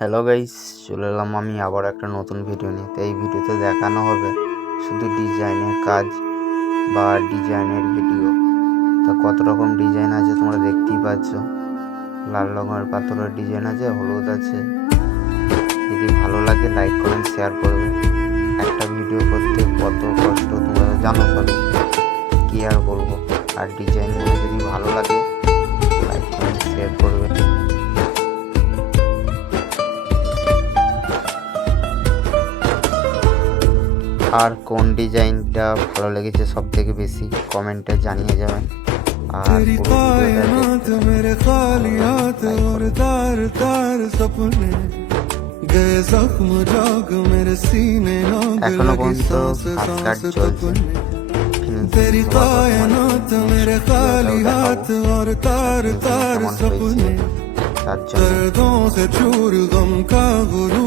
Hello guys, চলে এলাম আমি আবার একটা নতুন ভিডিও নিয়ে। তো এই ভিডিওতে দেখানো হবে শুধু ডিজাইনের কাজ বা ডিজাইনের ভিডিও। তো কত রকম ডিজাইন আছে তোমরা দেখতেই পাচ্ছ। লাল রঙের পাথরের ডিজাইন আছে, হলুদ আছে। যদি ভালো লাগে লাইক কমেন্ট শেয়ার করবে। একটা ভিডিও করতে কত কষ্ট তোমরা জানো সবই, কী আর বলবো। আর ডিজাইনগুলো যদি ভালো লাগে লাইক কমেন্ট শেয়ার করবে। আর কোন ডিজাইনটা ভালো লেগেছে সব থেকে বেশি কমেন্টে জানিয়ে যাবেন। আর এখনো পর্যন্ত কাজ চলছে। तेरी कायनात मेरे खाली हाथ और तार तार सपने दर्दों से चूर गम का गुरूर